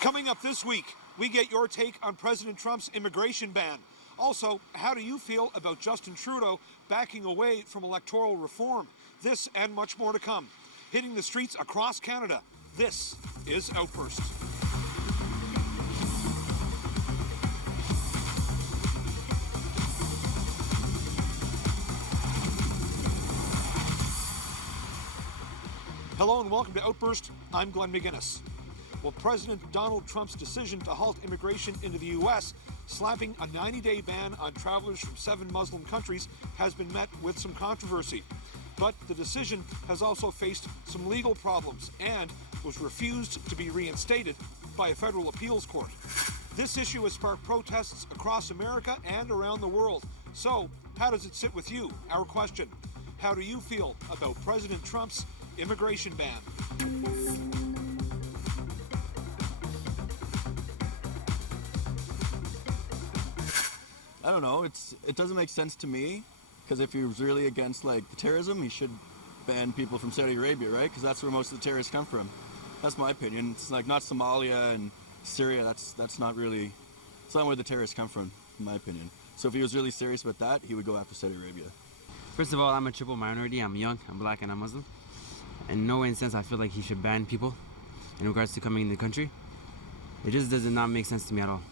Coming up this week, we get your take on President Trump's immigration ban. Also, how do you feel about Justin Trudeau backing away from electoral reform? This and much more to come. Hitting the streets across Canada, this is Outburst. Hello and welcome to Outburst. I'm Glenn McGuinness. Well, President Donald Trump's decision to halt immigration into the U.S., slapping a 90-day ban on travelers from 7 Muslim countries, has been met with some controversy. But the decision has also faced some legal problems and was refused to be reinstated by a federal appeals court. This issue has sparked protests across America and around the world. So, how does it sit with you? Our question. How do you feel about President Trump's immigration ban? I don't know. It doesn't make sense to me, because if he was really against the terrorism, he should ban people from Saudi Arabia, right? Because that's where most of the terrorists come from. That's my opinion. It's not Somalia and Syria. That's not really. It's not where the terrorists come from, in my opinion. So if he was really serious about that, he would go after Saudi Arabia. First of all, I'm a triple minority. I'm young, I'm black, and I'm Muslim. In no sense I feel like he should ban people in regards to coming in the country. It just does not make sense to me at all.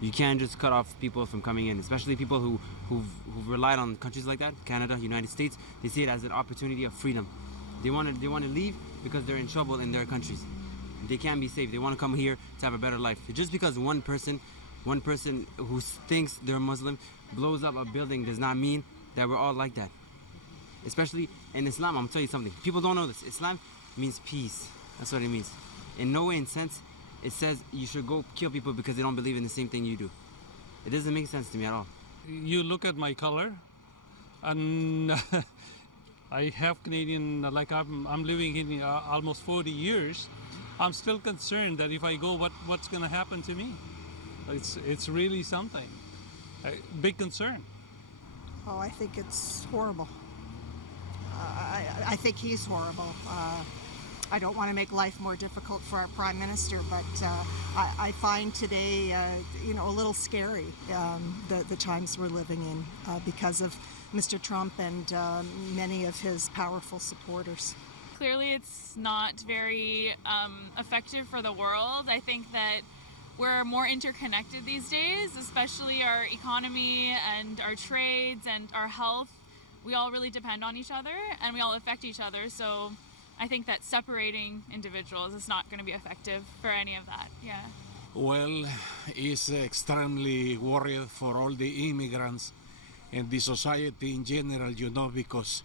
You can't just cut off people from coming in, especially people who've relied on countries like that, Canada, United States. They see it as an opportunity of freedom. They want to leave because they're in trouble in their countries. They can't be safe. They want to come here to have a better life. Just because one person who thinks they're Muslim blows up a building does not mean that we're all like that. Especially in Islam, I'm gonna tell you something. People don't know this. Islam means peace. That's what it means. In no way in sense it says you should go kill people because they don't believe in the same thing you do. It doesn't make sense to me at all. You look at my color, and I have Canadian, I'm living in almost 40 years. I'm still concerned that if I go, what's going to happen to me? It's really something. Big concern. Oh, I think it's horrible. I think he's horrible. I don't want to make life more difficult for our Prime Minister, but I find today, a little scary, the times we're living in because of Mr. Trump and many of his powerful supporters. Clearly it's not very effective for the world. I think that we're more interconnected these days, especially our economy and our trades and our health. We all really depend on each other and we all affect each other, so I think that separating individuals is not going to be effective for any of that, yeah. Well, it's extremely worried for all the immigrants and the society in general, because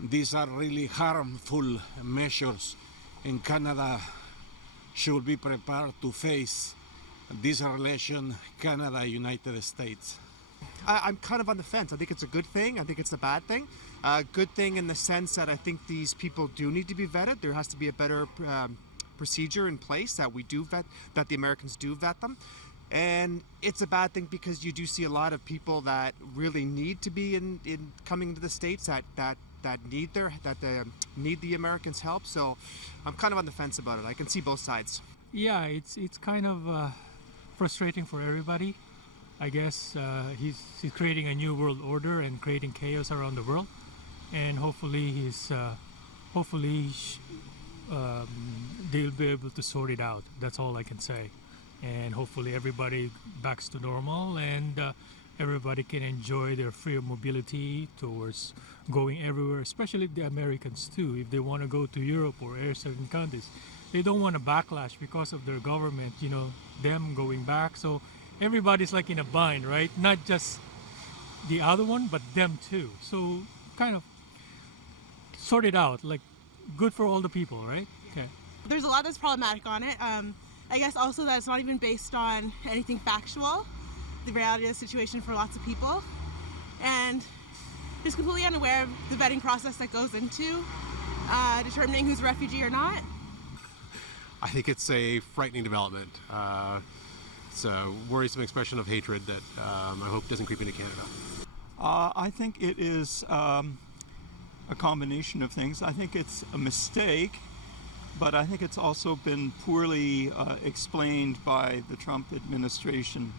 these are really harmful measures, and Canada should be prepared to face this relation Canada-United States. I'm kind of on the fence. I think it's a good thing. I think it's a bad thing. Good thing in the sense that I think these people do need to be vetted. There has to be a better procedure in place that we do vet, that the Americans do vet them. And it's a bad thing because you do see a lot of people that really need to be in coming to the States that need the Americans' help. So I'm kind of on the fence about it. I can see both sides. Yeah, it's kind of frustrating for everybody. I guess he's creating a new world order and creating chaos around the world, and hopefully they'll be able to sort it out. That's all I can say, and hopefully everybody backs to normal and everybody can enjoy their free mobility towards going everywhere, especially the Americans too. If they want to go to Europe or certain countries, they don't want a backlash because of their government, them going back. So everybody's in a bind, right? Not just the other one, but them too. So kind of sort it out, good for all the people, right? Okay. There's a lot that's problematic on it. I guess also that it's not even based on anything factual, the reality of the situation for lots of people. And just completely unaware of the vetting process that goes into determining who's a refugee or not. I think it's a frightening development. It's a worrisome expression of hatred that I hope doesn't creep into Canada. I think it is a combination of things. I think it's a mistake but I think it's also been poorly explained by the Trump administration.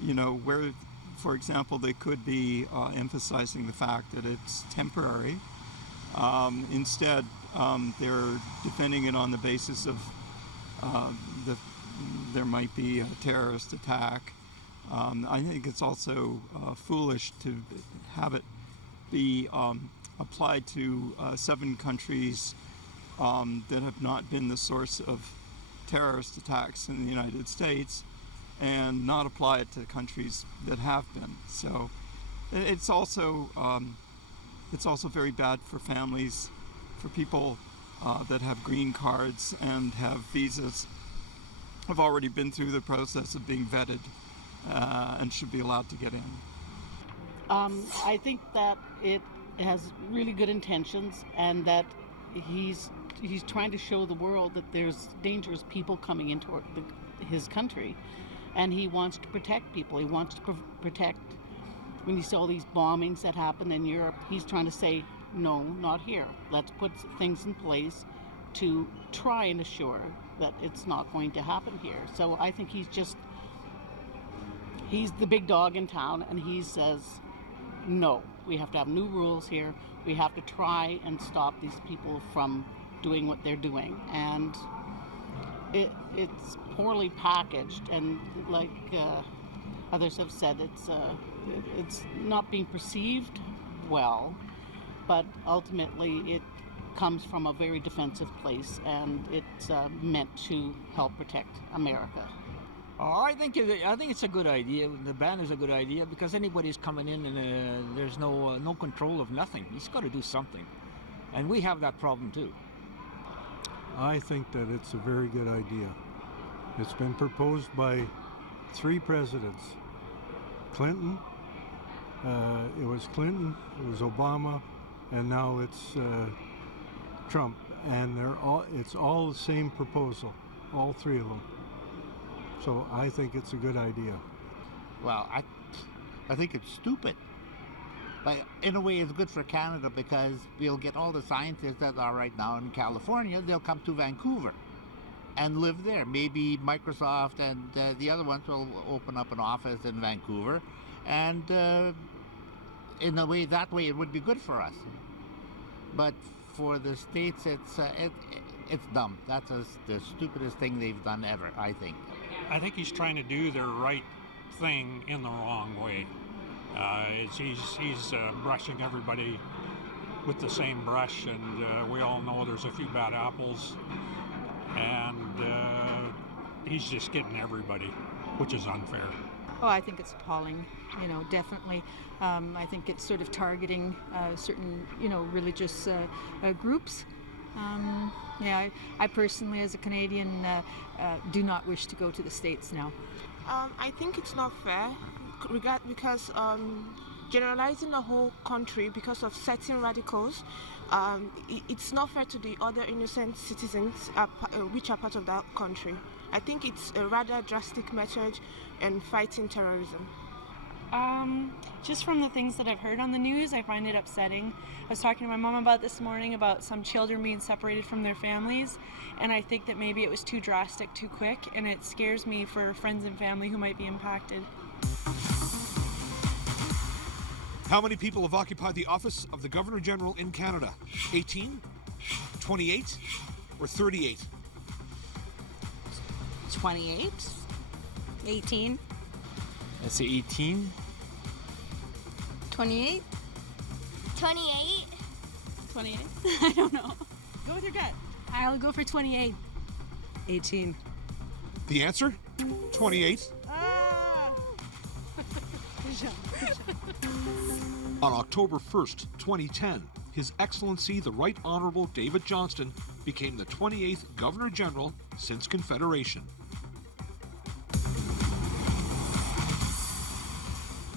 You know, where, for example, they could be emphasizing the fact that it's temporary. Instead, they're defending it on the basis of there might be a terrorist attack. I think it's also foolish to have it be applied to 7 countries that have not been the source of terrorist attacks in the United States, and not apply it to countries that have been. So it's also very bad for families, for people that have green cards and have visas, have already been through the process of being vetted and should be allowed to get in. I think that it has really good intentions, and that he's trying to show the world that there's dangerous people coming into his country, and he wants to protect people. He wants to protect. When you see all these bombings that happen in Europe, he's trying to say, no, not here. Let's put things in place to try and assure that it's not going to happen here. So I think he's the big dog in town, and he says, no, we have to have new rules here. We have to try and stop these people from doing what they're doing. And it's poorly packaged, and like others have said, it's not being perceived well, but ultimately it comes from a very defensive place, and it's meant to help protect America. I think it's a good idea. The ban is a good idea because anybody's coming in, and there's no control of nothing. He's got to do something, and we have that problem too. I think that it's a very good idea. It's been proposed by 3 presidents. Clinton, it was Clinton, it was Obama, and now it's Trump. And it's all the same proposal, all 3 of them. So I think it's a good idea. Well, I think it's stupid. But in a way, it's good for Canada because we'll get all the scientists that are right now in California, they'll come to Vancouver and live there. Maybe Microsoft and the other ones will open up an office in Vancouver. And in a way, that way, it would be good for us. But for the States, it's dumb. That's the stupidest thing they've done ever, I think. I think he's trying to do the right thing in the wrong way. He's brushing everybody with the same brush, and we all know there's a few bad apples, and he's just getting everybody, which is unfair. Oh, I think it's appalling, definitely. I think it's sort of targeting certain, religious groups. I personally, as a Canadian, do not wish to go to the States now. I think it's not fair because generalizing the whole country because of certain radicals, it's not fair to the other innocent citizens which are part of that country. I think it's a rather drastic method in fighting terrorism. Just from the things that I've heard on the news, I find it upsetting. I was talking to my mom about this morning about some children being separated from their families, and I think that maybe it was too drastic, too quick, and it scares me for friends and family who might be impacted. How many people have occupied the office of the Governor General in Canada? 18, 28, or 38? 28, 18. Let's say 18. 28. 28? 28? I don't know. Go with your gut. I'll go for 28. 18. The answer? 28. On October 1st, 2010, His Excellency the Right Honourable David Johnston became the 28th Governor General since Confederation.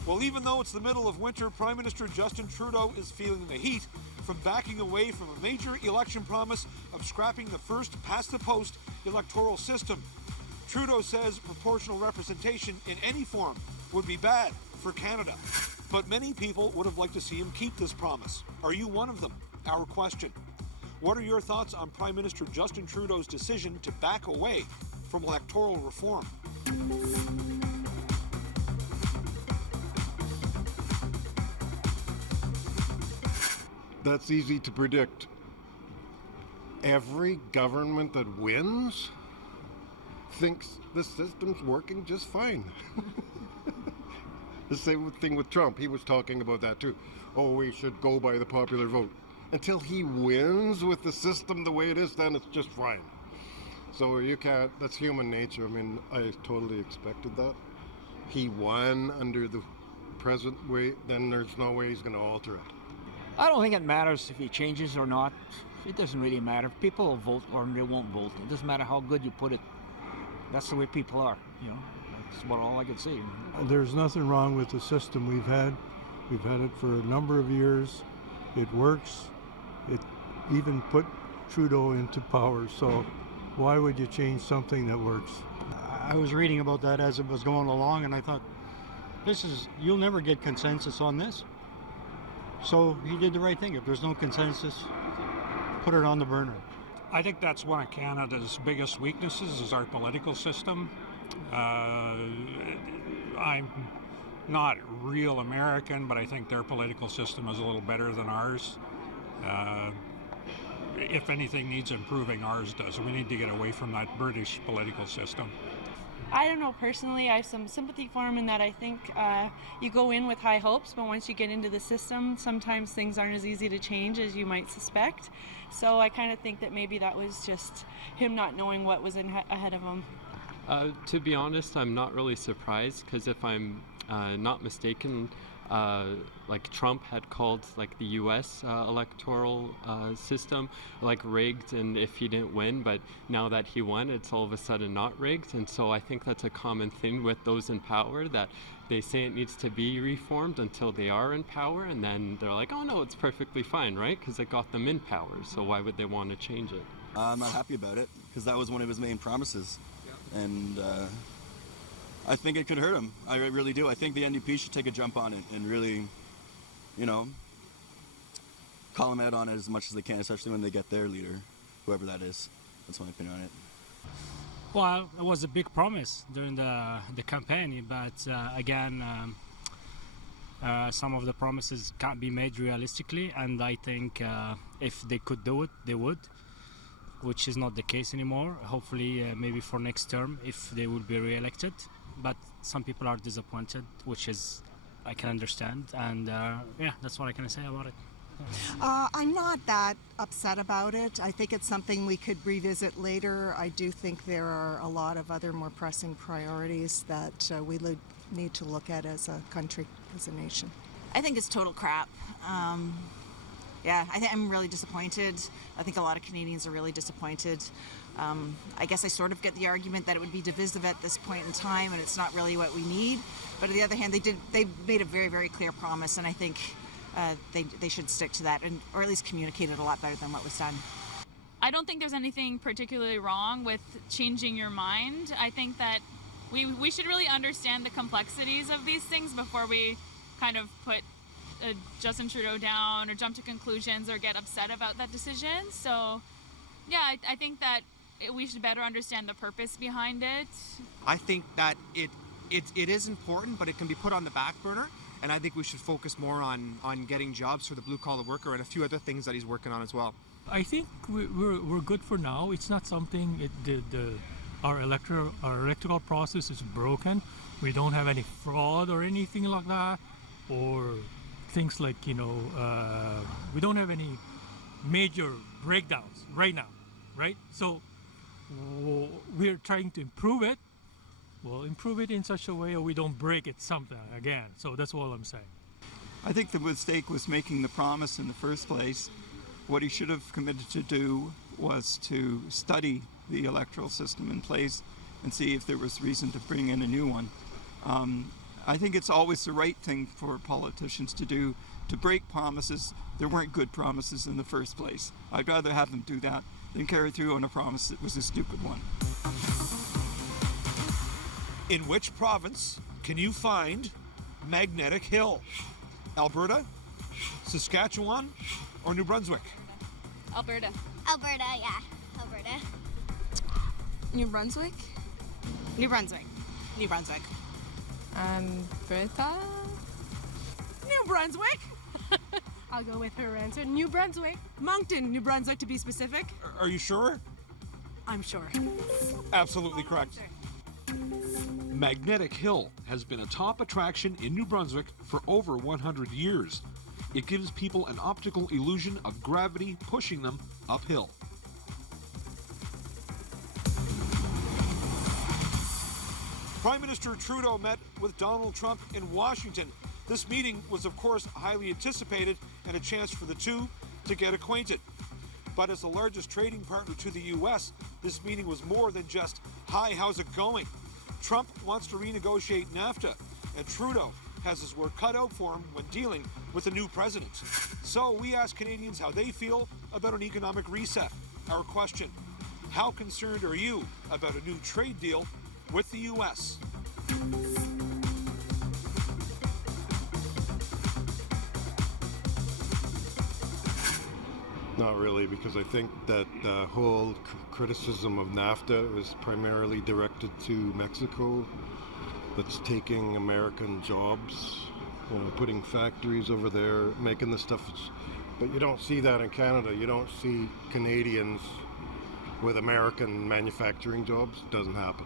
Well, even though it's the middle of winter, Prime Minister Justin Trudeau is feeling the heat from backing away from a major election promise of scrapping the first past-the-post electoral system. Trudeau says proportional representation in any form would be bad for Canada. But many people would have liked to see him keep this promise. Are you one of them? Our question. What are your thoughts on Prime Minister Justin Trudeau's decision to back away from electoral reform? That's easy to predict. Every government that wins thinks the system's working just fine. The same thing with Trump. He was talking about that too. Oh, we should go by the popular vote. Until he wins with the system the way it is, then it's just fine. So you can't, that's human nature. I mean, I totally expected that. He won under the present way, then there's no way he's going to alter it. I don't think it matters if he changes or not. It doesn't really matter. People will vote or they won't vote. It doesn't matter how good you put it. That's the way people are, you know. That's about all I can say. There's nothing wrong with the system we've had. We've had it for a number of years. It works. It even put Trudeau into power. So why would you change something that works? I was reading about that as it was going along, and I thought, you'll never get consensus on this. So he did the right thing. If there's no consensus, put it on the burner. I think that's one of Canada's biggest weaknesses is our political system. I'm not real American, but I think their political system is a little better than ours. If anything needs improving, ours does. We need to get away from that British political system. I don't know, personally, I have some sympathy for him in that I think you go in with high hopes, but once you get into the system, sometimes things aren't as easy to change as you might suspect. So I kind of think that maybe that was just him not knowing what was ahead of him. To be honest, I'm not really surprised, because if I'm not mistaken, like Trump had called like the U.S. Electoral system like rigged, and if he didn't win, but now that he won, it's all of a sudden not rigged. And so I think that's a common thing with those in power, that they say it needs to be reformed until they are in power, and then they're like, oh no, it's perfectly fine, right? Because it got them in power, so why would they want to change it? I'm not happy about it, because that was one of his main promises. And I think it could hurt him. I really do. I think the NDP should take a jump on it and really, you know, call him out on it as much as they can, especially when they get their leader, whoever that is. That's my opinion on it. Well, it was a big promise during the campaign, but again, some of the promises can't be made realistically, and I think if they could do it, they would, which is not the case anymore. Hopefully, maybe for next term, if they will be re-elected. But some people are disappointed, which is, I can understand, and yeah, that's what I can say about it. I'm not that upset about it. I think it's something we could revisit later. I do think there are a lot of other more pressing priorities that we need to look at as a country, as a nation. I think it's total crap. Yeah, I'm really disappointed. I think a lot of Canadians are really disappointed. I guess I sort of get the argument that it would be divisive at this point in time, and it's not really what we need. But on the other hand, they made a very, very clear promise, and I think they should stick to that, or at least communicate it a lot better than what was done. I don't think there's anything particularly wrong with changing your mind. I think that we should really understand the complexities of these things before we kind of put Justin Trudeau down or jump to conclusions or get upset about that decision. So yeah, I think that we should better understand the purpose behind it. I think that it is important, but it can be put on the back burner, and I think we should focus more on getting jobs for the blue-collar worker and a few other things that he's working on as well. I think we're good for now. It's not something, our electoral process is broken. We don't have any fraud or anything like that, or things like, we don't have any major breakdowns right now, right? So we're trying to improve it. We'll improve it in such a way we don't break it something again. So that's all I'm saying. I think the mistake was making the promise in the first place. What he should have committed to do was to study the electoral system in place and see if there was reason to bring in a new one. I think it's always the right thing for politicians to do, to break promises. There weren't good promises in the first place. I'd rather have them do that than carry through on a promise that was a stupid one. In which province can you find Magnetic Hill? Alberta, Saskatchewan, or New Brunswick? Alberta. Alberta, yeah. Alberta. New Brunswick. New Brunswick. New Brunswick. Alberta. New Brunswick. I'll go with her answer. New Brunswick. Moncton, New Brunswick to be specific. Are you sure? I'm sure. Absolutely correct. Magnetic Hill has been a top attraction in New Brunswick for over 100 years. It gives people an optical illusion of gravity pushing them uphill. Prime Minister Trudeau met with Donald Trump in Washington. This meeting was, of course, highly anticipated and a chance for the two to get acquainted. But as the largest trading partner to the U.S., this meeting was more than just, "Hi, how's it going?" Trump wants to renegotiate NAFTA, and Trudeau has his work cut out for him when dealing with the new president. So we ask Canadians how they feel about an economic reset. Our question: how concerned are you about a new trade deal with the U.S.? Not really, because I think that the whole criticism of NAFTA is primarily directed to Mexico, that's taking American jobs, putting factories over there, making the stuff. But you don't see that in Canada. You don't see Canadians with American manufacturing jobs. It doesn't happen.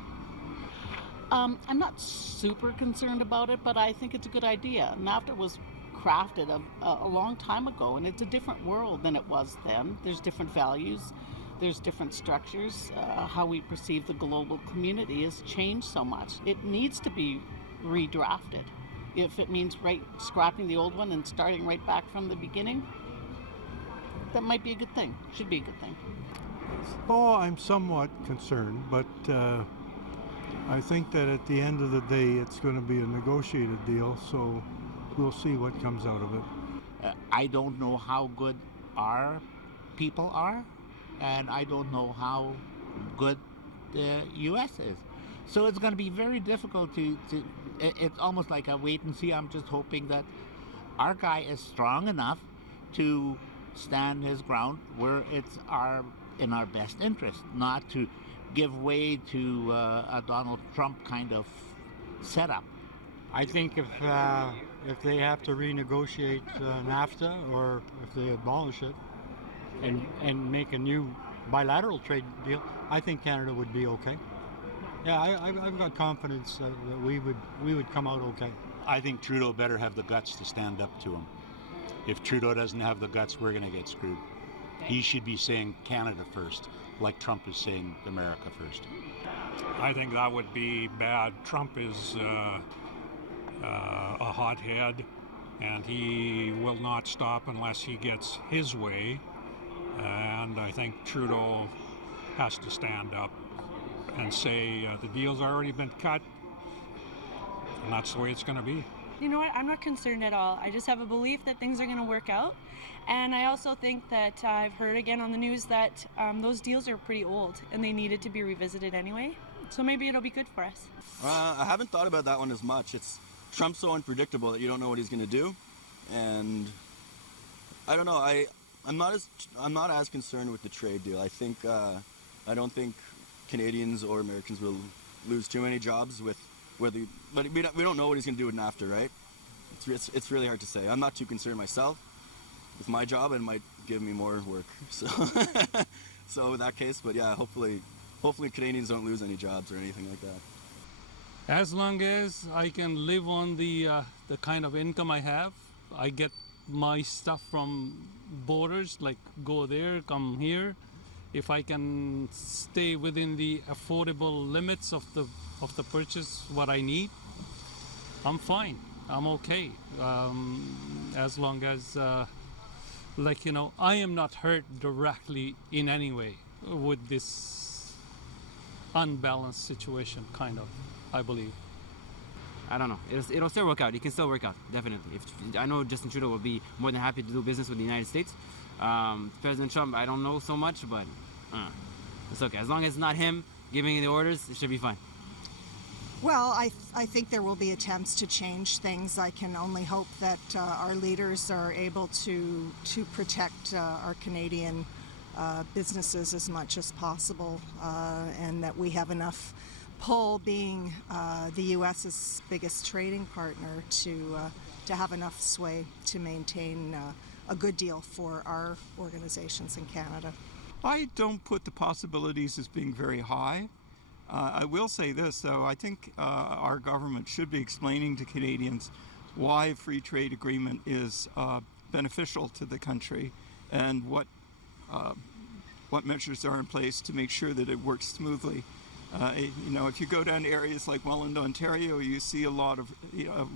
I'm not super concerned about it, but I think it's a good idea. NAFTA was crafted a long time ago, and it's a different world than it was then. There's different values, there's different structures. How we perceive the global community has changed so much. It needs to be redrafted. If it means scrapping the old one and starting right back from the beginning, that might be a good thing. Should be a good thing. Oh, I'm somewhat concerned, but I think that at the end of the day, it's going to be a negotiated deal, so we'll see what comes out of it. I don't know how good our people are, and I don't know how good the U.S. is. So it's going to be very difficult it's almost like a wait and see. I'm just hoping that our guy is strong enough to stand his ground where it's in our best interest, not to give way to a Donald Trump kind of setup. I think if they have to renegotiate NAFTA, or if they abolish it and make a new bilateral trade deal, I think Canada would be okay. Yeah, I've got confidence that we would come out okay. I think Trudeau better have the guts to stand up to him. If Trudeau doesn't have the guts, we're going to get screwed. He should be saying Canada first, like Trump is saying America first. I think that would be bad. Trump is a hothead, and he will not stop unless he gets his way. And I think Trudeau has to stand up and say the deal's already been cut, and that's the way it's going to be. You know what? I'm not concerned at all. I just have a belief that things are going to work out. And I also think that I've heard again on the news that those deals are pretty old and they needed to be revisited anyway. So maybe it'll be good for us. I haven't thought about that one as much. Trump's so unpredictable that you don't know what he's going to do. And I don't know. I'm not as concerned with the trade deal. I don't think Canadians or Americans will lose too many jobs but we don't know what he's going to do with NAFTA, right? It's really hard to say. I'm not too concerned myself with my job, and it might give me more work. So in that case, but yeah, hopefully Canadians don't lose any jobs or anything like that. As long as I can live on the kind of income I have, I get my stuff from borders, like go there, come here. If I can stay within the affordable limits of the purchase, what I need, I'm fine. I'm okay. As long as, I am not hurt directly in any way with this unbalanced situation, kind of, I believe. I don't know. It'll still work out. It can still work out, definitely. I know Justin Trudeau will be more than happy to do business with the United States. President Trump, I don't know so much, but it's okay. As long as it's not him giving the orders, it should be fine. Well, I think there will be attempts to change things. I can only hope that our leaders are able to protect our Canadian businesses as much as possible, and that we have enough pull, being the U.S.'s biggest trading partner, to have enough sway to maintain a good deal for our organizations in Canada. I don't put the possibilities as being very high. I will say this, though. I think our government should be explaining to Canadians why a free trade agreement is beneficial to the country, and what measures are in place to make sure that it works smoothly. If you go down to areas like Welland, Ontario, you see a lot of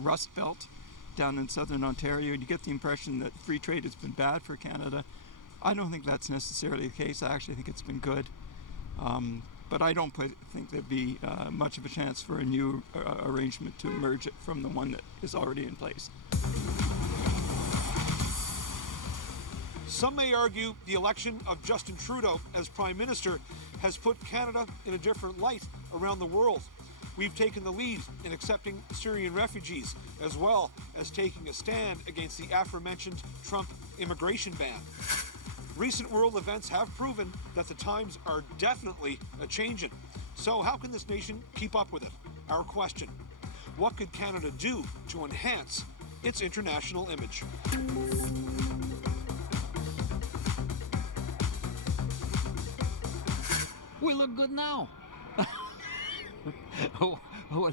Rust Belt down in southern Ontario, and you get the impression that free trade has been bad for Canada. I don't think that's necessarily the case. I actually think it's been good. But I don't think there'd be much of a chance for a new arrangement to emerge from the one that is already in place. Some may argue the election of Justin Trudeau as Prime Minister has put Canada in a different light around the world. We've taken the lead in accepting Syrian refugees, as well as taking a stand against the aforementioned Trump immigration ban. Recent world events have proven that the times are definitely a-changin'. So how can this nation keep up with it? Our question. What could Canada do to enhance its international image? We look good now.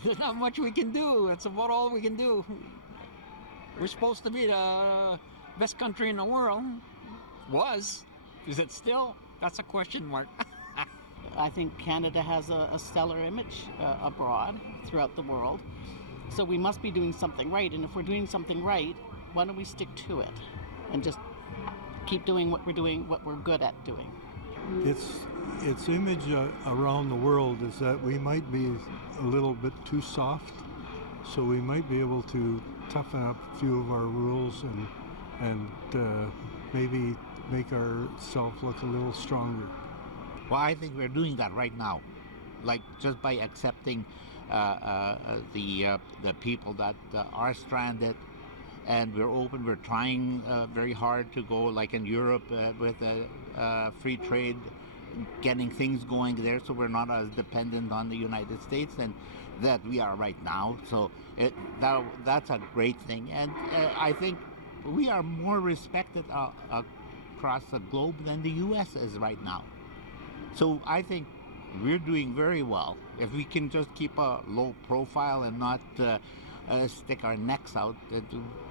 There's not much we can do. That's about all we can do. We're supposed to be the best country in the world. Was. Is it still? That's a question mark. I think Canada has a stellar image abroad, throughout the world. So we must be doing something right. And if we're doing something right, why don't we stick to it and just keep doing what we're doing, what we're good at doing. Its image around the world is that we might be a little bit too soft, so we might be able to toughen up a few of our rules and maybe make ourselves look a little stronger. Well, I think we're doing that right now, like just by accepting the people that are stranded, and we're open. We're trying very hard to go, like in Europe, with free trade, getting things going there, so we're not as dependent on the United States and that we are right now. So that's a great thing, and I think we are more respected across the globe than the U.S. is right now. So I think we're doing very well. If we can just keep a low profile and not stick our necks out,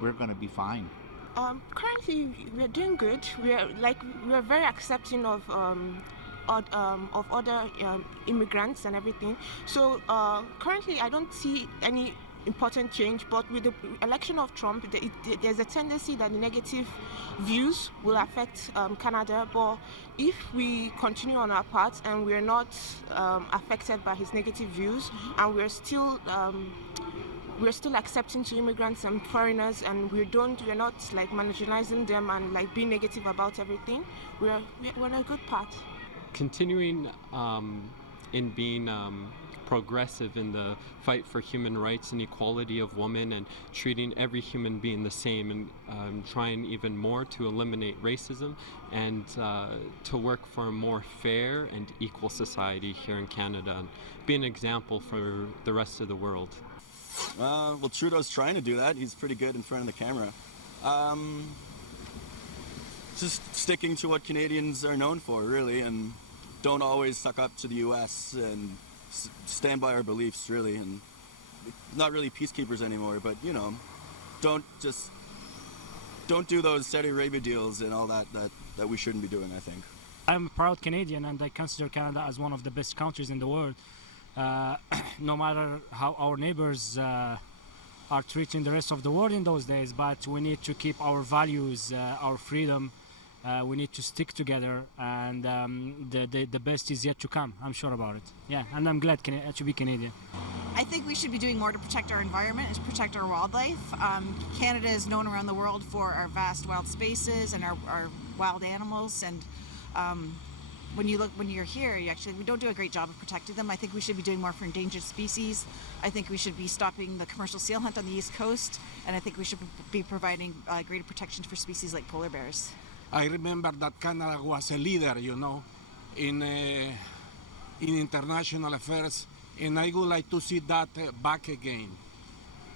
we're going to be fine. Currently, we're doing good. We're very accepting of other immigrants and everything. So currently, I don't see any important change, but with the election of Trump, there's a tendency that the negative views will affect Canada. But if we continue on our path and we're not affected by his negative views, and we're still accepting to immigrants and foreigners, and we're not like marginalizing them and like being negative about everything, we're on a good path. Continuing in being progressive in the fight for human rights and equality of women, and treating every human being the same, and trying even more to eliminate racism, and to work for a more fair and equal society here in Canada, and be an example for the rest of the world. Well, Trudeau's trying to do that. He's pretty good in front of the camera. Just sticking to what Canadians are known for, really, and don't always suck up to the U.S. and stand by our beliefs, really, and not really peacekeepers anymore, but, don't do those Saudi Arabia deals and all that we shouldn't be doing, I think. I'm a proud Canadian, and I consider Canada as one of the best countries in the world. No matter how our neighbors are treating the rest of the world in those days, but we need to keep our values, our freedom. We need to stick together, and the best is yet to come. I'm sure about it. Yeah, and I'm glad to be Canadian. I think we should be doing more to protect our environment and to protect our wildlife. Canada is known around the world for our vast wild spaces and our wild animals, and when you're here, we don't do a great job of protecting them. I think we should be doing more for endangered species. I think we should be stopping the commercial seal hunt on the East Coast, and I think we should be providing greater protection for species like polar bears. I remember that Canada was a leader, in international affairs, and I would like to see that back again.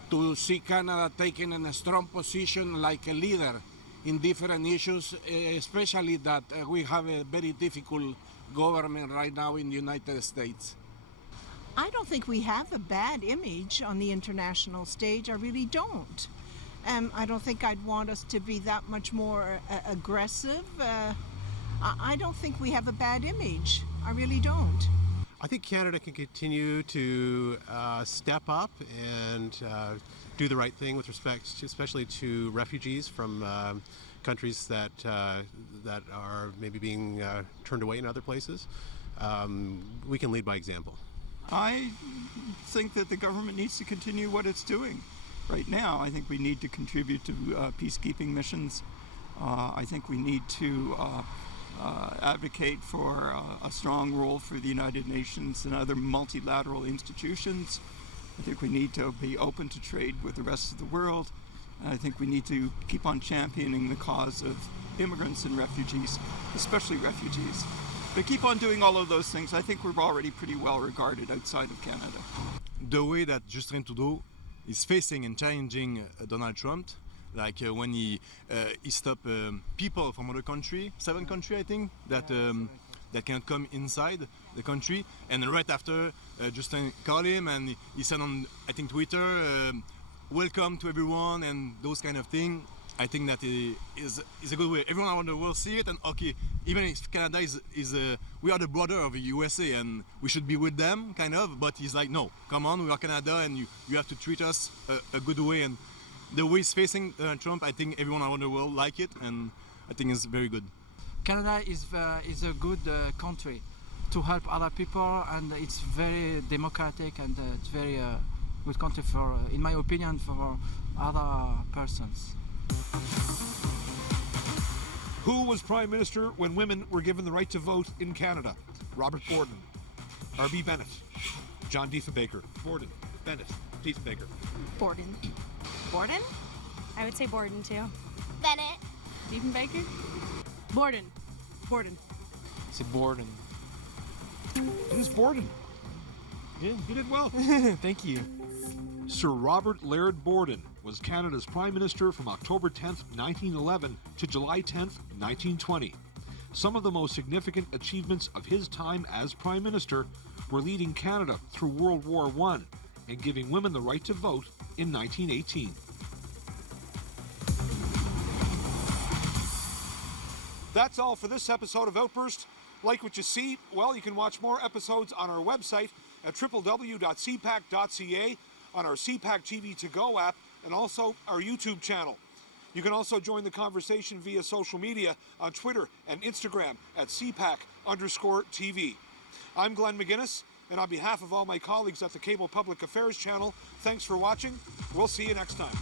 To see Canada taking a strong position like a leader in different issues, especially that we have a very difficult government right now in the United States. I don't think we have a bad image on the international stage. I really don't. I don't think I'd want us to be that much more aggressive. I don't think we have a bad image. I really don't. I think Canada can continue to step up and do the right thing with respect to, especially to refugees from countries that are maybe being turned away in other places. We can lead by example. I think that the government needs to continue what it's doing right now. I think we need to contribute to peacekeeping missions. I think we need to advocate for a strong role for the United Nations and other multilateral institutions. I think we need to be open to trade with the rest of the world. I think we need to keep on championing the cause of immigrants and refugees, especially refugees. But keep on doing all of those things. I think we're already pretty well regarded outside of Canada. The way that Justin Trudeau is facing and challenging Donald Trump, like when he stopped people from other country, 7 countries I think, that cannot come inside the country, and right after Justin called him and he said on, I think, Twitter, welcome to everyone and those kind of things. I think that is a good way. Everyone around the world see it, and okay, even if Canada we are the brother of the USA and we should be with them, kind of, but he's like, no, come on, we are Canada and you have to treat us a good way. And the way he's facing Trump, I think everyone around the world like it, and I think it's very good. Canada is a good country to help other people, and it's very democratic, and it's very good country for, in my opinion, for other persons. Who was Prime Minister when women were given the right to vote in Canada? Robert Borden, R.B. Bennett, John Diefenbaker. Borden, Bennett, Diefenbaker. Borden. Borden? I would say Borden too. Bennett. Diefenbaker? Borden. Borden. It's a Borden. It is Borden. Yeah. You did well. Thank you. Sir Robert Laird Borden was Canada's Prime Minister from October 10th, 1911 to July 10th, 1920. Some of the most significant achievements of his time as Prime Minister were leading Canada through World War I and giving women the right to vote in 1918. That's all for this episode of Outburst. Like what you see? Well, you can watch more episodes on our website at www.cpac.ca, on our CPAC TV To Go app, and also our YouTube channel. You can also join the conversation via social media on Twitter and Instagram at CPAC_TV. I'm Glenn McGuinness, and on behalf of all my colleagues at the Cable Public Affairs channel, thanks for watching. We'll see you next time.